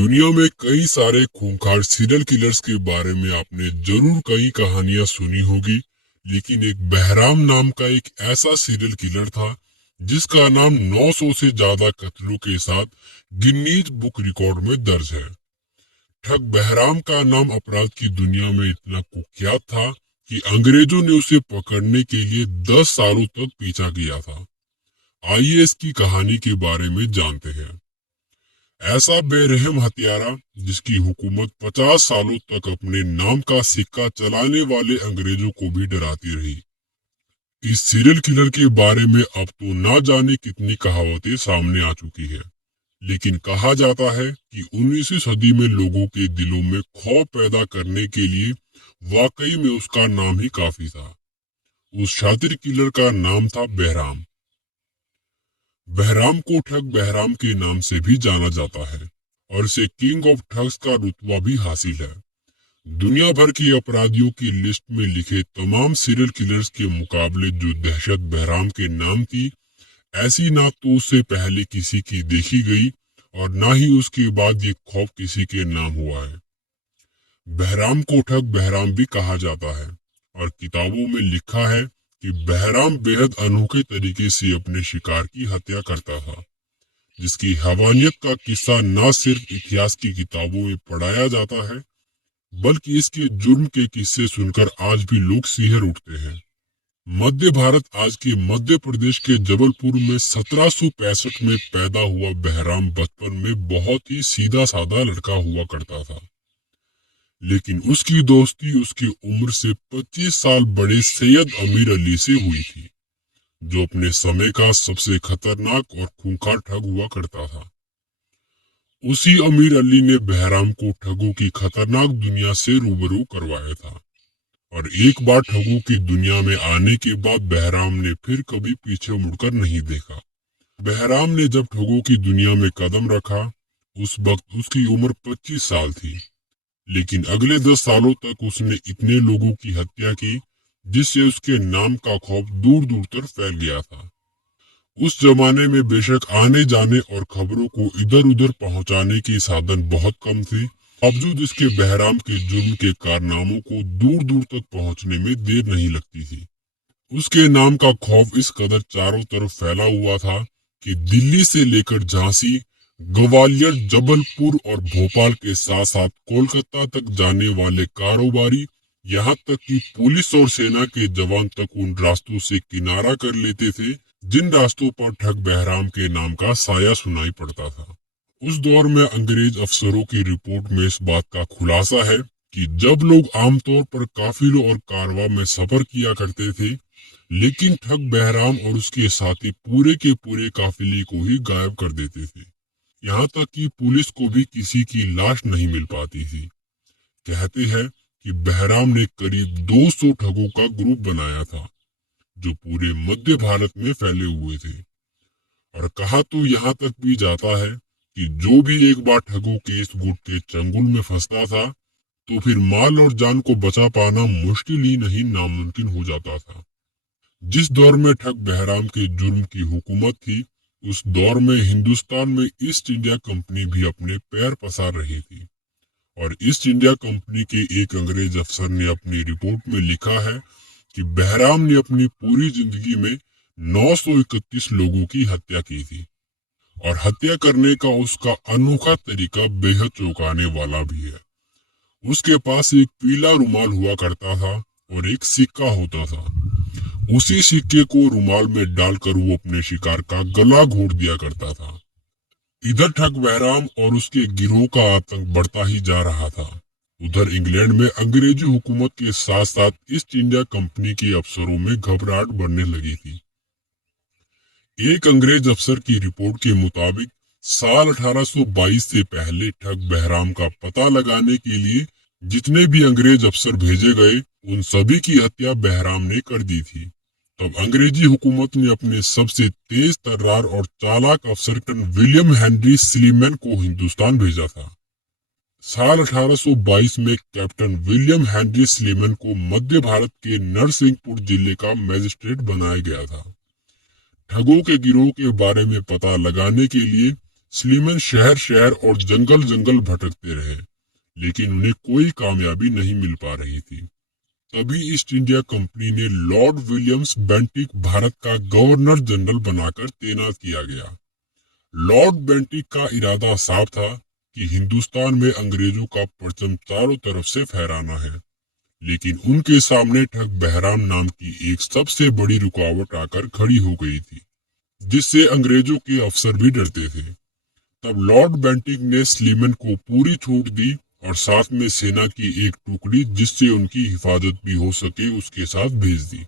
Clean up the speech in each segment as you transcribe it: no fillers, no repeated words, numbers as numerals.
दुनिया में कई सारे खूंखार सीरियल किलर्स के बारे में आपने जरूर कई कहानियां सुनी होगी। लेकिन एक बहराम नाम का एक ऐसा सीरियल किलर था जिसका नाम 900 से ज्यादा कत्लों के साथ गिनीज बुक रिकॉर्ड में दर्ज है। ठग बहराम का नाम अपराध की दुनिया में इतना कुख्यात था कि अंग्रेजों ने उसे पकड़ने के लिए 10 सालों तक पीछा किया था। आइए इसकी कहानी के बारे में जानते हैं। ऐसा बेरहम हत्यारा जिसकी हुकूमत 50 सालों तक अपने नाम का सिक्का चलाने वाले अंग्रेजों को भी डराती रही। इस सीरियल किलर के बारे में अब तो ना जाने कितनी कहावतें सामने आ चुकी है, लेकिन कहा जाता है कि 19वीं सदी में लोगों के दिलों में खौफ पैदा करने के लिए वाकई में उसका नाम ही काफी था। उस शातिर किलर का नाम था बहराम। बहराम को ठग बहराम के नाम से भी जाना जाता है और इसे किंग ऑफ ठग्स का रुतबा भी हासिल है। दुनिया भर के अपराधियों की लिस्ट में लिखे तमाम सीरियल किलर्स के मुकाबले जो दहशत बहराम के नाम की, ऐसी ना तो उससे पहले किसी की देखी गई और ना ही उसके बाद ये खौफ किसी के नाम हुआ है। बहराम को ठग बहराम भी कहा जाता है और किताबों में लिखा है कि बहराम बेहद अनोखे तरीके से अपने शिकार की हत्या करता था, जिसकी हैवानियत का किस्सा न सिर्फ इतिहास की किताबों में पढ़ाया जाता है, बल्कि इसके जुर्म के किस्से सुनकर आज भी लोग सिहर उठते हैं। मध्य भारत आज के मध्य प्रदेश के जबलपुर में 1765 में पैदा हुआ बहराम बचपन में बहुत ही सीधा साधा लड़का हुआ करता था, लेकिन उसकी दोस्ती उसकी उम्र से 25 साल बड़े सैयद अमीर अली से हुई थी, जो अपने समय का सबसे खतरनाक और खूंखार ठग हुआ करता था। उसी अमीर अली ने बहराम को ठगों की खतरनाक दुनिया से रूबरू करवाया था और एक बार ठगों की दुनिया में आने के बाद बहराम ने फिर कभी पीछे मुड़कर नहीं देखा। बहराम ने जब ठगों की दुनिया में कदम रखा, उस वक्त उसकी उम्र 25 साल थी, लेकिन अगले 10 सालों तक उसने इतने लोगों की हत्या की जिससे उसके नाम का खौफ दूर दूर तक फैल गया था। उस जमाने में बेशक आने जाने और खबरों को इधर उधर पहुंचाने के साधन बहुत कम थे, बावजूद इसके बहराम के जुर्म के कारनामों को दूर दूर तक पहुंचने में देर नहीं लगती थी। उसके नाम का खौफ इस कदर चारों तरफ फैला हुआ था कि दिल्ली से लेकर झांसी, ग्वालियर, जबलपुर और भोपाल के साथ साथ कोलकाता तक जाने वाले कारोबारी, यहाँ तक कि पुलिस और सेना के जवान तक उन रास्तों से किनारा कर लेते थे जिन रास्तों पर ठग बहराम के नाम का साया सुनाई पड़ता था। उस दौर में अंग्रेज अफसरों की रिपोर्ट में इस बात का खुलासा है कि जब लोग आमतौर पर काफिलों और कारवां में सफर किया करते थे, लेकिन ठग बहराम और उसके साथी पूरे के पूरे काफिले को ही गायब कर देते थे। यहाँ तक कि पुलिस को भी किसी की लाश नहीं मिल पाती थी। कहते हैं कि बहराम ने करीब 200 ठगों का ग्रुप बनाया था जो पूरे मध्य भारत में फैले हुए थे, और कहा तो यहाँ तक भी जाता है कि जो भी एक बार ठगों के इस गुट के चंगुल में फंसता था तो फिर माल और जान को बचा पाना मुश्किल ही नहीं नामुमकिन हो जाता था। जिस दौर में ठग बहराम के जुर्म की हुकूमत थी, उस दौर में हिंदुस्तान में ईस्ट इंडिया कंपनी भी अपने पैर पसार रही थी, और ईस्ट इंडिया कंपनी के एक अंग्रेज अफसर ने अपनी रिपोर्ट में लिखा है कि बहराम ने अपनी पूरी जिंदगी में 931 लोगों की हत्या की थी, और हत्या करने का उसका अनोखा तरीका बेहद चौंकाने वाला भी है। उसके पास एक पीला रुमाल हुआ करता था और एक सिक्का होता था। उसी सिक्के को रुमाल में डालकर वो अपने शिकार का गला घोट दिया करता था। इधर ठग बहराम और उसके गिरोह का आतंक बढ़ता ही जा रहा था। उधर इंग्लैंड में अंग्रेजी हुकूमत के साथ साथ ईस्ट इंडिया कंपनी के अफसरों में घबराहट बढ़ने लगी थी। एक अंग्रेज अफसर की रिपोर्ट के मुताबिक साल 1822 से पहले ठग बहराम का पता लगाने के लिए जितने भी अंग्रेज अफसर भेजे गए, उन सभी की हत्या बहराम ने कर दी थी। तब अंग्रेजी हुकूमत ने अपने सबसे तेज तर्रार और चालाक अफसर कैप्टन विलियम हेनरी स्लीमैन को हिंदुस्तान भेजा था। साल 1822 में कैप्टन विलियम हेनरी स्लीमैन को मध्य भारत के नरसिंहपुर जिले का मजिस्ट्रेट बनाया गया था। ठगों के गिरोह के बारे में पता लगाने के लिए स्लीमन शहर शहर और जंगल जंगल भटकते रहे, लेकिन उन्हें कोई कामयाबी नहीं मिल पा रही थी। तभी ईस्ट इंडिया कंपनी ने लॉर्ड विलियम्स बेंटिक भारत का गवर्नर जनरल बनाकर तैनात किया गया। लॉर्ड बेंटिक का इरादा साफ था कि हिंदुस्तान में अंग्रेजों का परचम चारों तरफ से फहराना है, लेकिन उनके सामने ठग बहराम नाम की एक सबसे बड़ी रुकावट आकर खड़ी हो गई थी, जिससे अंग्रेजों के अफसर भी डरते थे। तब लॉर्ड बेंटिक ने स्लीमन को पूरी छूट दी और साथ में सेना की एक टुकड़ी जिससे उनकी हिफाजत भी हो सके उसके साथ भेज दी।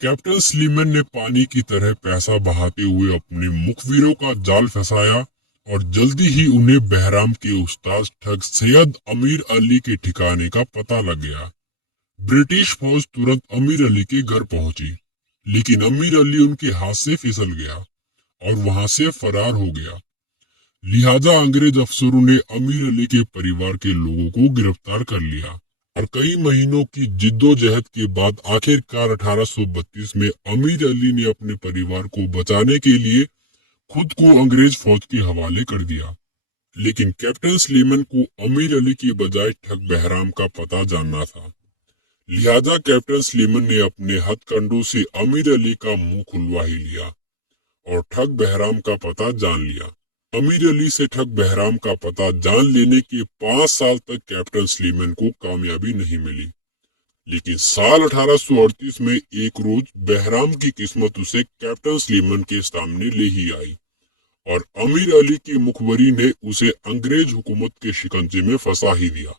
कैप्टन स्लीमन ने पानी की तरह पैसा बहाते हुए अपने मुखबिरों का जाल फंसाया और जल्दी ही उन्हें बहराम के उस्ताद ठग सैयद अमीर अली के ठिकाने का पता लग गया। ब्रिटिश फौज तुरंत अमीर अली के घर पहुंची, लेकिन अमीर अली उनके हाथ से फिसल गया और वहां से फरार हो गया। लिहाजा अंग्रेज अफसरों ने अमीर अली के परिवार के लोगों को गिरफ्तार कर लिया और कई महीनों की जिद्दोजहद के बाद आखिरकार 1832 में अमीर अली ने अपने परिवार को बचाने के लिए खुद को अंग्रेज फौज के हवाले कर दिया। लेकिन कैप्टन स्लीमन को अमीर अली की बजाय ठग बहराम का पता जानना था। लिहाजा कैप्टन स्लीमन ने अपने हथकंडों से अमीर अली का मुंह खुलवा ही लिया और ठग बहराम का पता जान लिया। अमीर अली से ठग बहराम का पता जान लेने के 5 साल तक कैप्टन स्लीमन को कामयाबी नहीं मिली, लेकिन साल 1838 में एक रोज बहराम की किस्मत उसे कैप्टन स्लीमन के सामने ले ही आई और अमीर अली की मुखबरी ने उसे अंग्रेज हुकूमत के शिकंजे में फंसा ही दिया।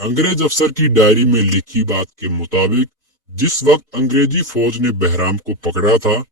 अंग्रेज अफसर की डायरी में लिखी बात के मुताबिक जिस वक्त अंग्रेजी फौज ने बहराम को पकड़ा था,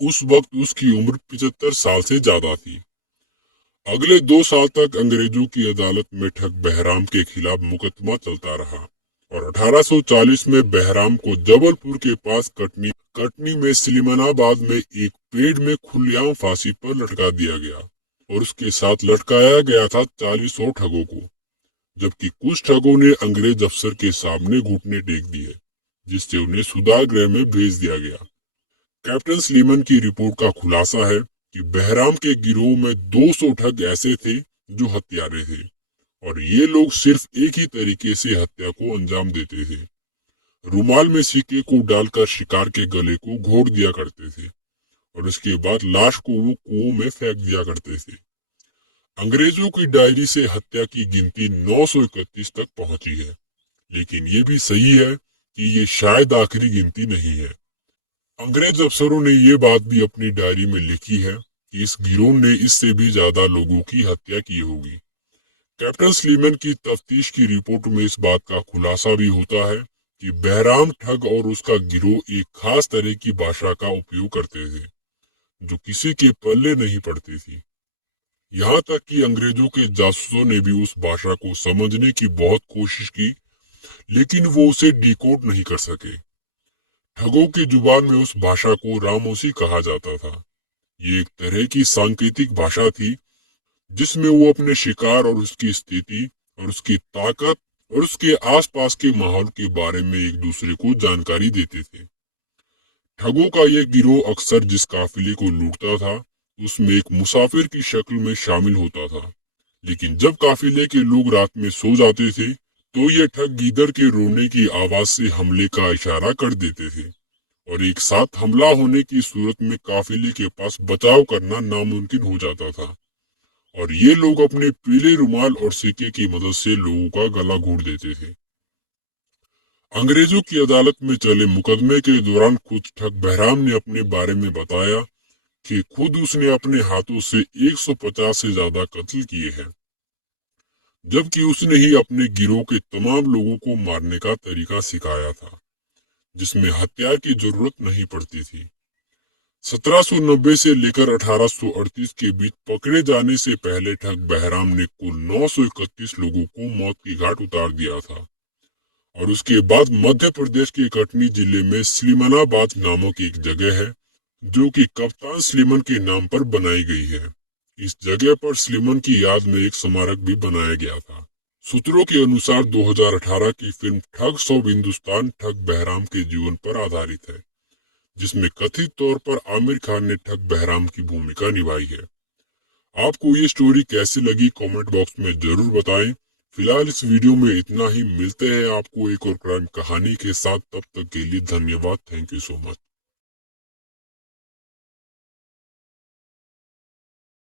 उस वक्त उसकी उम्र 75 साल से ज्यादा थी। अगले 2 साल तक अंग्रेजों की अदालत में ठग बहराम के खिलाफ मुकदमा चलता रहा और 1840 में बहराम को जबलपुर के पास कटनी में स्लीमनाबाद में एक पेड़ में खुलेआम फांसी पर लटका दिया गया और उसके साथ लटकाया गया था 40 और ठगों को, जबकि कुछ ठगों ने अंग्रेज अफसर के सामने घुटने टेक दिए, जिससे उन्हें सुधारगृह में भेज दिया गया। कैप्टन स्लीमन की रिपोर्ट का खुलासा है कि बहराम के गिरोह में 200 ठग ऐसे थे जो हत्यारे थे और ये लोग सिर्फ एक ही तरीके से हत्या को अंजाम देते थे। रुमाल में सिक्के को डालकर शिकार के गले को घोट दिया करते थे और उसके बाद लाश को वो कुओं में फेंक दिया करते थे। अंग्रेजों की डायरी से हत्या की गिनती 931 तक पहुंची है, लेकिन ये भी सही है कि ये शायद आखिरी गिनती नहीं है। अंग्रेज अफसरों ने ये बात भी अपनी डायरी में लिखी है कि इस गिरोह ने इससे भी ज्यादा लोगों की हत्या की होगी। कैप्टन स्लीमन की तफ्तीश की रिपोर्ट में इस बात का खुलासा भी होता है कि बहराम ठग और उसका गिरोह एक खास तरह की भाषा का उपयोग करते थे जो किसी के पल्ले नहीं पड़ती थी। यहाँ तक कि अंग्रेजों के जासूसों ने भी उस भाषा को समझने की बहुत कोशिश की, लेकिन वो उसे डिकोड नहीं कर सके। ठगों की जुबान में उस भाषा को रामोसी कहा जाता था। ये एक तरह की सांकेतिक भाषा थी जिसमें वो अपने शिकार और उसकी स्थिति और उसकी ताकत और उसके आसपास के माहौल के बारे में एक दूसरे को जानकारी देते थे। ठगों का ये गिरोह अक्सर जिस काफिले को लूटता था उसमें एक मुसाफिर की शक्ल में शामिल होता था, लेकिन जब काफिले के लोग रात में सो जाते थे तो ये ठग गीदड़ के रोने की आवाज से हमले का इशारा कर देते थे और एक साथ हमला होने की सूरत में काफिले के पास बचाव करना नामुमकिन हो जाता था और ये लोग अपने पीले रुमाल और सिक्के की मदद से लोगों का गला घोट देते थे। अंग्रेजों की अदालत में चले मुकदमे के दौरान खुद ठग बहराम ने अपने बारे में बताया कि खुद उसने अपने हाथों से 150 से ज्यादा कत्ल किए हैं, जबकि उसने ही अपने गिरोह के तमाम लोगों को मारने का तरीका सिखाया था जिसमें हथियार की जरूरत नहीं पड़ती थी। 1790 से लेकर 1838 के बीच पकड़े जाने से पहले ठग बहराम ने कुल 931 लोगों को मौत की घाट उतार दिया था और उसके बाद मध्य प्रदेश के कटनी जिले में स्लीमनाबाद नामक एक जगह है जो कि कप्तान स्लीमन के नाम पर बनाई गई है। इस जगह पर स्लीमन की याद में एक स्मारक भी बनाया गया था। सूत्रों के अनुसार 2018 की फिल्म ठग्स ऑफ हिंदुस्तान ठग बहराम के जीवन पर आधारित है, जिसमें कथित तौर पर आमिर खान ने ठग बहराम की भूमिका निभाई है। आपको ये स्टोरी कैसी लगी कमेंट बॉक्स में जरूर बताएं। फिलहाल इस वीडियो में इतना ही, मिलते हैं आपको एक और क्राइम कहानी के साथ। तब तक के लिए धन्यवाद। Thank you so much.